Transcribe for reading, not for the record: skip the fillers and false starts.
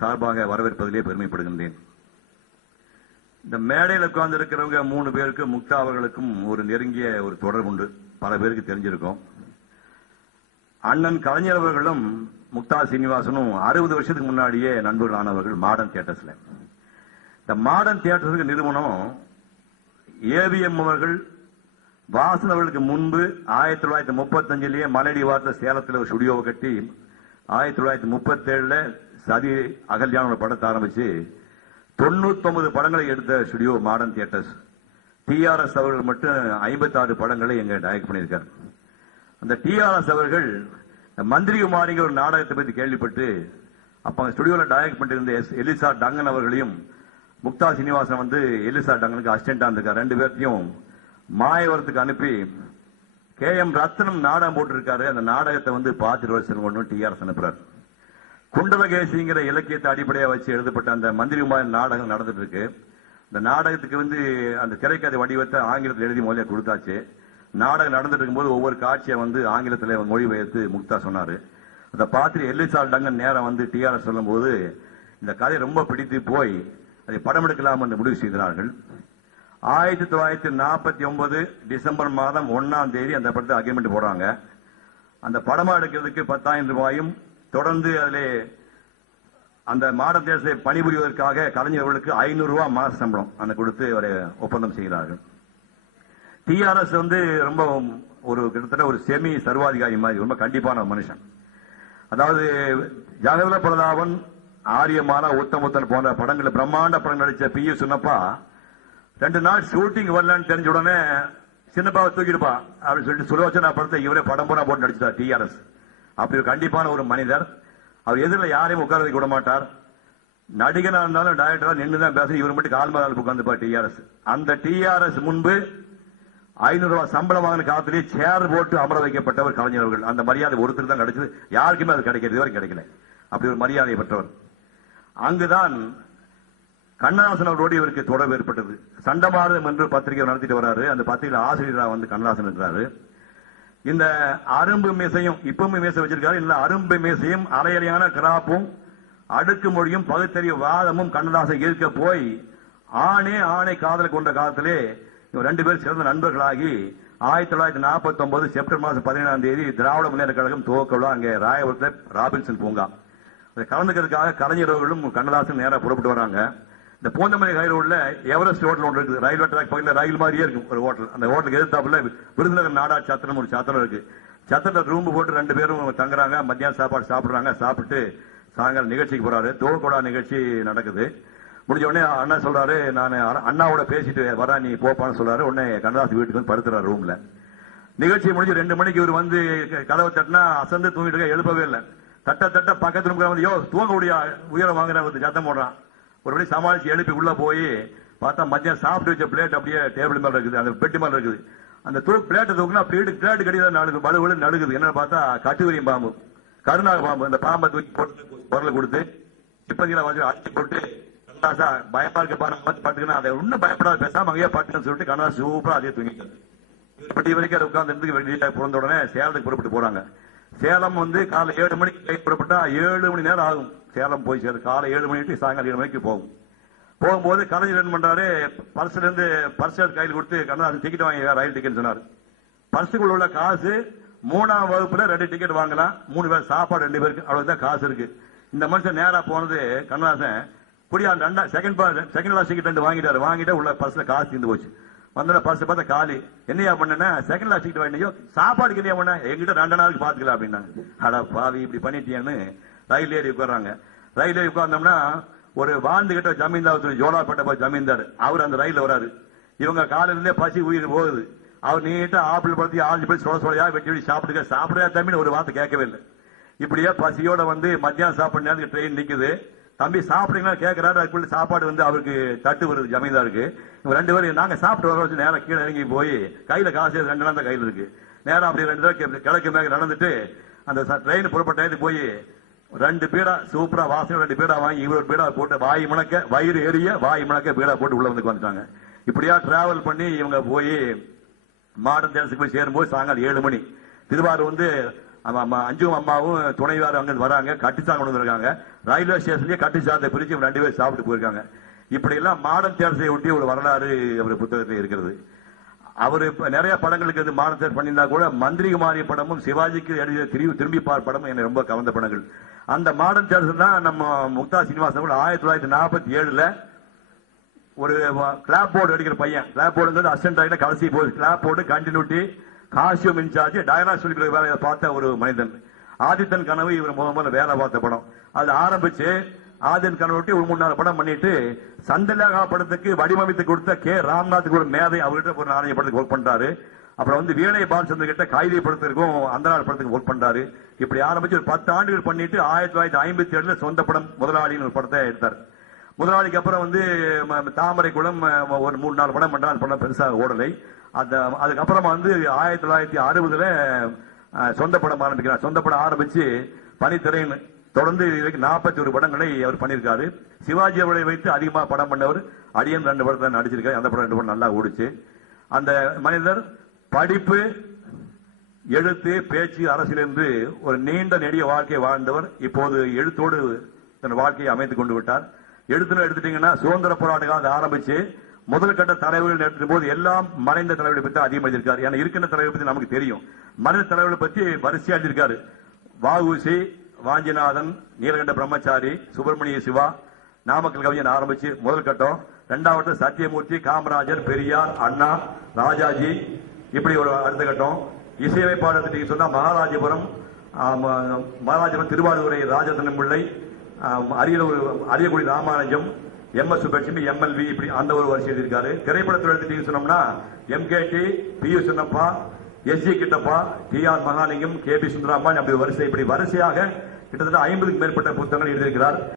சார்பாக வரவேற்பதிலே பெருமைப்படுகின்றேன். இந்த மேடையில் உட்கார்ந்து இருக்கிறவங்க 3 பேருக்கு முக்தா அவர்களுக்கும் ஒரு நெருங்கிய ஒரு தொடர்பு உண்டு. பல பேருக்கு தெரிஞ்சிருக்கும். அண்ணன் கலைஞர் அவர்களும் முக்தா சீனிவாசனும் 60 வருஷத்துக்கு முன்னாடியே நண்பர்களானவர்கள் மாடர்ன் தியேட்டர்ஸ்ல. இந்த மாடர்ன் தியேட்டர்ஸ் நிறுவனம் ஏவிஎம் அவர்கள் வாசன் அவர்களுக்கு முன்பு 1935 மலடி வார்த்தை சேலத்தில் ஒரு ஸ்டுடியோவை கட்டி 1937 சதி அகல்யான படத்தை ஆரம்பிச்சு 99 படங்களை எடுத்த ஸ்டுடியோ மாடர்ன் தியேட்டர்ஸ். டிஆர்எஸ் அவர்கள் மட்டும் 56 படங்களை எங்க டைரக்ட் பண்ணியிருக்காரு. அந்த டிஆர்எஸ் அவர்கள் மந்திரிகுமாரிங்க ஒரு நாடகத்தை பற்றி கேள்விப்பட்டு அப்ப ஸ்டுடியோல டைரக்ட் பண்ணிருந்த எலிசா டங்கன் அவர்களையும் முக்தா சீனிவாசன் வந்து எலிசா டங்கனுக்கு அசிஸ்டண்டா இருந்திருக்காரு. 2 பேர்த்தையும் மாயவரத்துக்கு அனுப்பி KM ரத்னம் நாடகம் போட்டிருக்காரு. அந்த நாடகத்தை வந்து பார்த்துட்டு வர செல்வம் டிஆர்எஸ் அனுப்புறாரு. குண்டலகேசிங்கிற இலக்கியத்தை அடிப்படையா வச்சு எழுதப்பட்ட அந்த மந்திரிகுமாரி நாடகம் நடந்துட்டு இருக்கு. இந்த நாடகத்துக்கு வந்து அந்த திரைக்கதை வடிவத்தை ஆங்கிலத்தில் எழுதி முதல்ல கொடுத்தாச்சு. நாடகம் நடந்துட்டு இருக்கும்போது ஒவ்வொரு காட்சியை வந்து ஆங்கிலத்தில் மொழிபெயர்த்து முக்தா சொன்னாரு. அதை பார்த்துட்டு எலிசா டங்கன் நேரம் வந்து டிஆர்எஸ் சொல்லும் போது இந்த கதை ரொம்ப பிடித்து போய் அதை படம் எடுக்கலாம் என்று முடிவு செய்கிறார்கள். 1949 டிசம்பர் மாதம் 1ஆம் தேதி அந்த படத்தை அக்ரிமெண்ட் போடுறாங்க. அந்த படமா எடுக்கிறதுக்கு 10,000 ரூபாயும் தொடர்ந்து அதிலே அந்த மாடர்ன் தியேட்டர்ஸை பணிபுரிவதற்காக கலைஞர்களுக்கு 500 ரூபாய் மாச சம்பளம் அந்த கொடுத்து அவரை ஒப்பந்தம் செய்கிறார்கள். டிஆர்எஸ் வந்து ரொம்ப ஒரு கிட்டத்தட்ட ஒரு செமி சர்வாதிகாரி மாதிரி ரொம்ப கண்டிப்பான மனுஷன். அதாவது ஜாகவல பிரதாபன், ஆரியமாலா, உத்தமுத்தன் போன்ற படங்கள் பிரம்மாண்ட படம் நடிச்ச PU சின்னப்பா 2 நாள் ஷூட்டிங் வரலன்னு தெரிஞ்ச உடனே சின்னப்பாவை தூக்கிடுப்பா அப்படின்னு சொல்லிட்டு சுலோச்சனா படத்தை இவரே படம் பூரா போட்டு நடிச்சார் டிஆர்எஸ். அப்படி ஒரு கண்டிப்பான ஒரு மனிதர். அவர் எதிரில் யாரையும் உட்கார வைக்க விட மாட்டார். நடிகனா இருந்தாலும் டைரக்டரா நின்றுதான் பேச, இவர் மட்டும் கால் மேல உட்கார்ந்துப்பார் டிஆர்எஸ். அந்த டிஆர்எஸ் முன்பு 500 ரூபாய் சம்பளம் வாங்கின காலத்திலேயே சேர் போட்டு அமர வைக்கப்பட்டவர் கலைஞர் அவர்கள். அந்த மரியாதை ஒருத்தர் தான் கிடைச்சது, யாருக்குமே அது கிடைக்கிறது இதுவரை கிடைக்கல. அப்படி ஒரு மரியாதை பெற்றவர். அங்குதான் கண்ணதாசன் அவரோடு இவருக்கு தொடர்பு ஏற்பட்டது. சண்டமாரதம் என்று பத்திரிகை நடத்திட்டு வராரு. அந்த பத்திரிகையில் ஆசிரியராக வந்து கண்ணதாசன் இருக்கிறாரு. இந்த அரும்பு மீசையும் இப்பவும் மீசை வச்சிருக்காரு. இந்த அரும்பு மீசையும் அரையறையான கிராப்பும் அடுக்கு மொழியும் பகுத்தறிவு வாதமும் கண்ணதாசன் இருக்க போய் ஆணை காதல் கொண்ட காலத்திலே இவர் 2 பேர் சிறந்த நண்பர்களாகி 1949 செப்டம்பர் மாதம் 17ஆம் தேதி திராவிட முன்னேற்ற கழகம் துவக்க அங்கே ராயபுரத்தில் ராபின்சன் பூங்கா அதை கலந்துக்கிறதுக்காக கலைஞர்களும் கண்ணதாசன் நேராக புறப்பட்டு வராங்க. இந்த பூந்தமல்லி ரயில் ரோட்ல எவரெஸ்ட் ஹோட்டல் ஒன்று இருக்குது. ரயில்வே ட்ராக் பக்கத்தில் ரயில் மாதிரியே இருக்கும் ஒரு ஹோட்டல். அந்த ஹோட்டலுக்கு எதிர்த்தாப்புல விருதுநகர் நாடார் சத்திரம் ஒரு சத்திரம் இருக்கு. சத்திரத்தில் ரூம் போட்டு 2 பேரும் தங்குறாங்க. மத்தியான சாப்பாடு சாப்பிடுறாங்க. சாப்பிட்டு சாயங்காலம் நிகழ்ச்சிக்கு போறாரு. தோகோடா நிகழ்ச்சி நடக்குது. முடிஞ்ச உடனே அண்ணா சொல்றாரு, நான் அண்ணாவோட பேசிட்டு வரா, நீ போப்பான்னு சொல்றாரு. உடனே கண்ணதாசன் வீட்டுக்கு வந்து படுத்துறாரு ரூம்ல. நிகழ்ச்சி முடிஞ்சு 2 மணிக்கு இவர் வந்து கதவை தட்டினா அசந்து தூங்கிட்டு எழுப்பவே இல்லை. தட்ட பக்கத்துல வந்து யோ தூங்க உயரம் வாங்குற சத்தம் போடுறான். ஒரு வழி சமாளிச்சு எழுப்பி உள்ள போய் பார்த்தா மத்தியம் சாப்பிட்டு வச்ச பிளேட் அப்படியே டேபிள் மேல இருக்குது, அந்த பெட்டி மேல இருக்குது. அந்த பிளேட்டை தூக்குனா பிளேட் கடிதான் நடுக்கு பழுவழு நடுக்குது. என்ன பார்த்தா கட்டுவரியும் பாம்பு, கருநாக பாம்பு. அந்த பாம்பை தூக்கி போட்டு குரலை கொடுத்து சிப்பந்திகளை வந்து அடிச்சு போட்டு கண்ணதாசா பயமா இருக்க பாட்டுக்கணும், அதை ஒன்னும் பயப்படாத பேசாம அங்கேயே பாட்டுன்னு சொல்லிட்டு கண்ணதாசா சூப்பரா அதே தூங்கிட்டாரு. பட்டி வரைக்கும் உட்கார்ந்து இருந்து வெளியில பிறந்த உடனே சேலத்துக்கு புறப்பட்டு போறாங்க. சேலம் வந்து காலை 7 மணிக்கு புறப்பட்டா 7 மணி நேரம் ஆகும் சேலம் போய் சேரும். காலை 7 மணி சாயங்காலம் 7 மணிக்கு போகும். போகும்போது கலைஞர் என்ன பண்றாரு, பர்ஸ்ல இருந்து பர்ஸ் கையில் கொடுத்து கண்ணதாசன் டிக்கெட் வாங்கி ரயில் டிக்கெட் சொன்னார். பர்சுக்குள்ள உள்ள காசு 3ஆம் வகுப்புல 2 டிக்கெட் வாங்கலாம், 3 பேர் சாப்பாடு 2 பேருக்கு, அவ்வளவுதான் காசு இருக்கு. இந்த மனுஷன் நேரா போனது கண்ணதாசன் புரியா செகண்ட் கிளாஸ் டிக்கெட் 2 வாங்கிட்டு உள்ள பர்ஸ்ல காசு தீர்ந்து போச்சு. வந்த பர்ஸ் பார்த்தா காலி. என்னையா பண்ண செகண்ட் கிளாஸ் டிக்கெட் வாங்கினையோ சாப்பாடுக்கு என்னையா பண்ண, எங்கிட்ட 2 நாளுக்கு பாத்துக்கலாம் அப்படின்னாங்க. அடா பாவி இப்படி பண்ணிட்டியான்னு ரயில் ஏறி உட்கார்றாங்க. ரயில் ஏறி உட்கார்ந்தோம்னா ஒரு வாழ்ந்து கிட்ட ஜமீன்தார் ஜோலாப்பட்ட ஜமீன்தார் அவர் அந்த ரயில்ல வராரு. இவங்க காலையிலே பசி உயிர் போகுது. அவர் நீட்டா ஆப்பிள் பழத்தி ஆஞ்சு போய் சொலையா வெட்டி சாப்பிடுறா தம்பின்னு ஒரு வார்த்தை கேட்கவே இல்லை. இப்படியே பசியோட வந்து மத்தியானம் சாப்பாடு நேரத்துக்கு ட்ரெயின் நிக்குது. தம்பி சாப்பிடுறீங்களா கேட்கிறாரு. அதுக்குள்ள சாப்பாடு வந்து அவருக்கு தட்டு வருது ஜமீன்தாருக்கு. இவங்க 2 பேரும் நாங்க சாப்பிட்டு வர வச்சு நேரம் கீழே இறங்கி போய் கையில காசு 2 நாள் தான் கையில் இருக்கு. நேரம் அப்படி 2 தடவை கிழக்கு மேக நடந்துட்டு அந்த ட்ரெயின் புறப்பட்ட போய் 2 பீடா சூப்பரா வாசனை 2 பீடா வாங்கி இவர் பீடா போட்டு வாய் முணக்க வயிறு எரிய வாய் முணக்க பீடா போட்டு உள்ள வந்துட்டாங்க. இப்படியா டிராவல் பண்ணி இவங்க போய் மாடர்ன் தியேட்டர்ஸ்க்கு போய் சேரும்போது சாயங்காலம் 7 மணி. திருவாரூர் வந்து அஞ்சும் அம்மாவும் துணைவார் அங்க வராங்க, கட்டிச்சாங்க கொண்டு வந்திருக்காங்க. ரயில்வே ஸ்டேஷன்லயே கட்டிச்சாந்த பிரிச்சு 2 பேர் சாப்பிட்டு போயிருக்காங்க. இப்படி எல்லாம் மாடர்ன் தேர்தலை ஒட்டி ஒரு வரலாறு அவர் புத்தகத்தில் இருக்கிறது. அவர் நிறைய படங்களுக்கு மாடர்ன் தேர்தல் பண்ணியிருந்தா கூட மந்திரிகுமாரி படமும் சிவாஜிக்கு எழுதிய திரும்பி பார் படமும் எனக்கு ரொம்ப கவர்ந்த படங்கள். அந்த மாடர்ன் தேர்தல் தான் நம்ம முக்தா சீனிவாசன் 1947 ஒரு கிளாப் போர்டு அடிக்கிற பையன். கிளாப் போர்டுங்கிறது அசிஸ்டன்ட் ஆகிட்ட கடைசி board. Clap board continuity costume incharge dialogue சொல்லி வேலையை பார்த்த ஒரு மனிதன். ஆதித்தன் கனவு இவர் முதல்ல வேலை பார்த்த படம். அது ஆரம்பிச்சு ஆதித்தன் கனவு ஒரு 3-4 படம் பண்ணிட்டு சந்தலாகா படத்துக்கு வடிவமைத்து கொடுத்த கே ராம்நாத்துக்கு ஒரு மேதை அவர்கிட்ட ஒரு 4 படத்துக்கு ஒர்க் பண்றாரு. அப்புறம் வீணை பாலச்சந்தர் கிட்ட கைதி படத்திற்கும் அந்த நாள் படத்துக்கு ஒர்க் பண்றாரு. இப்படி ஆரம்பிச்சு ஒரு 10 ஆண்டுகள் பண்ணிட்டு 1957 சொந்த படம் முதலாளின்னு ஒரு படத்தை எடுத்தார். முதலாளிக்கு அப்புறம் தாமரை குளம் ஒரு 3-4 படம் பண்றாரு. படம் பெருசாக ஓடலை. அதுக்கப்புறமா 1960 சொந்த படம் ஆரம்பிக்கிறார். சொந்த படம் ஆரம்பிச்சு பனித்திரைன்னு தொடர்ந்து 41 படங்களை அவர் பண்ணியிருக்காரு. சிவாஜி அவர்களை வைத்து அதிகமாக படம் பண்ணவர் அடியன் 2 படத்தை நடிச்சிருக்காரு. அந்த படம் 2 படம் நல்லா ஓடிச்சு. அந்த மனிதர் படிப்பு, எழுத்து, பேச்சு, அரசியல் என்று ஒரு நீண்ட நெடிய வாழ்க்கையை வாழ்ந்தவர். இப்போது எழுத்தோடு தன் வாழ்க்கையை அமைத்துக் கொண்டு விட்டார். எழுத்துல எடுத்துட்டீங்கன்னா சுதந்திர போராட்ட காலத்தை ஆரம்பிச்சு முதல் கட்ட தலைவர்கள் நடத்தும் போது எல்லாம் மறைந்த தலைவர்களை பற்றி அதிகம் எழுதியிருக்காரு. ஏன்னா இருக்கின்ற தலைவரை பற்றி நமக்கு தெரியும். மறைந்த தலைவர்களை பற்றி வரிசையா எழுதியிருக்காரு. வ.உ.சி., வாஞ்சிநாதன், நீலகண்ட பிரம்மச்சாரி, சுப்பிரமணிய சிவா, நாமக்கல் கவிஞன் ஆரம்பிச்சு முதல் கட்டம். 2வது சத்தியமூர்த்தி, காமராஜர், பெரியார், அண்ணா, ராஜாஜி, இப்படி ஒரு அடுத்த கட்டம். இசையமைப்பாளர் சொன்னா மகாராஜபுரம், திருவாரூரை ராஜதனம் பிள்ளை, அரியக்குடி ராமானுஜம், எம்.எஸ். சுப்பலட்சுமி, எம்.எல்.வி., இப்படி அந்த ஒரு வரிசை எழுதியிருக்காரு. திரைப்படத்தில் எடுத்துட்டீங்க சொன்னோம்னா MKT., PU. Chinnappa, SG. Kittappa, TR. Mahalingam, KB. Sundarambal, அப்படி வரிசை இப்படி வரிசையாக கிட்டத்தட்ட 50க்கும் மேற்பட்ட புத்தகங்கள் எழுதியிருக்கிறார்.